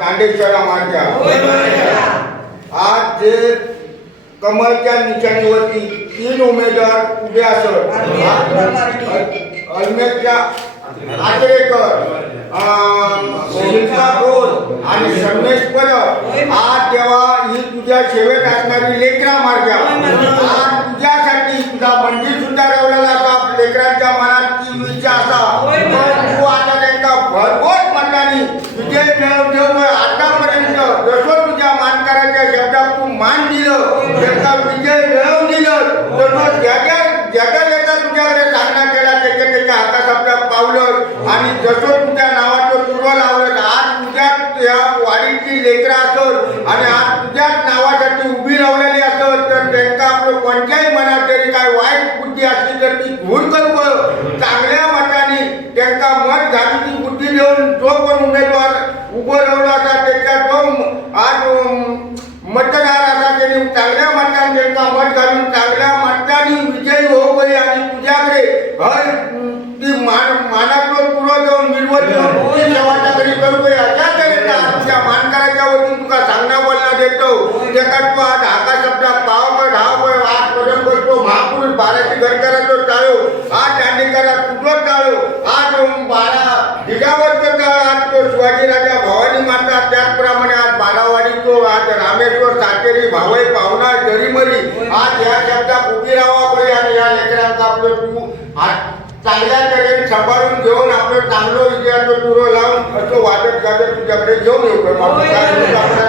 दांडेश्वरा मार्गा. आज जे कमलच्या निशाणीवरती तीन उमेदवार उभे असत. अल्मेच्या आचरेकर आणि संदेश परब आज जेव्हा ही तुझ्या सेवेत असणारी लेकरा मार्गा. आज तुझ्यासाठी तुझा मंदिर सुद्धा ठेवलेला असा लेकरांच्या मनात ती इच्छा असा पण तू आता त्यांचा भरघोस मताने विजय मिळवतो आतापर्यंत जसं तुझ्या मानकराच्या शब्दात तू मान दिलं त्यांचा विजय मिळवून दिलं तसं ज्याच्या ज्याच्या ज्याचा तुझ्याकडे सामना केला त्याच्या त्याच्या हातात आपल्या पावलं आणि जसं तुझ्या नावाचं पूर्व लावलं आज तुझ्या या वाडीची लेकरं असत आणि आज तुझ्याच नावासाठी उभी लावलेली असत तर त्यांचा आपलं कोणत्याही मनात तरी काय वाईट बुद्धी असली तर ती दूर करू चांगल्या मताने त्यांचा मत घालून ती बुद्धी देऊन जो पण उमेदवार उभं राहून असा त्याच्या जो म- आज अम, मतदार असा त्यांनी चांगल्या मताने त्यांचा मत घालून चांगल्या मताने विजयी हो पाहिजे आणि तुझ्याकडे हर ती मान मानाचं पुरं देऊन मिरवत देऊन तुझी सेवाच्या घरी करू पाहिजे अशा तऱ्हेचा आज तुझ्या मानकराच्या वतीन तुका सांगण्या बोलणं देतो. त्याच्यात तू आज आकाश शब्दात पाव पण धाव पण आज पर्यंत करतो. महापुरुष बाराची घर करायचो टाळो आज दांडेकरा तुझो टाळो आज बारा ढिगावरचं टाळ आज तो शिवाजी राजा भवानी माता त्याचप्रमाणे आज बारावाडीचो आज रामेश्वर सातेरी भावई पाहुणा जरीमरी. आज या शब्दात उभी राहावा पाहिजे आपलं तू चांगल्या तऱ्हेने सांभाळून घेऊन आपलं चांगलं विजयाचं तुरो लावून असं वाटत गाजत तुझ्याकडे घेऊन येऊ.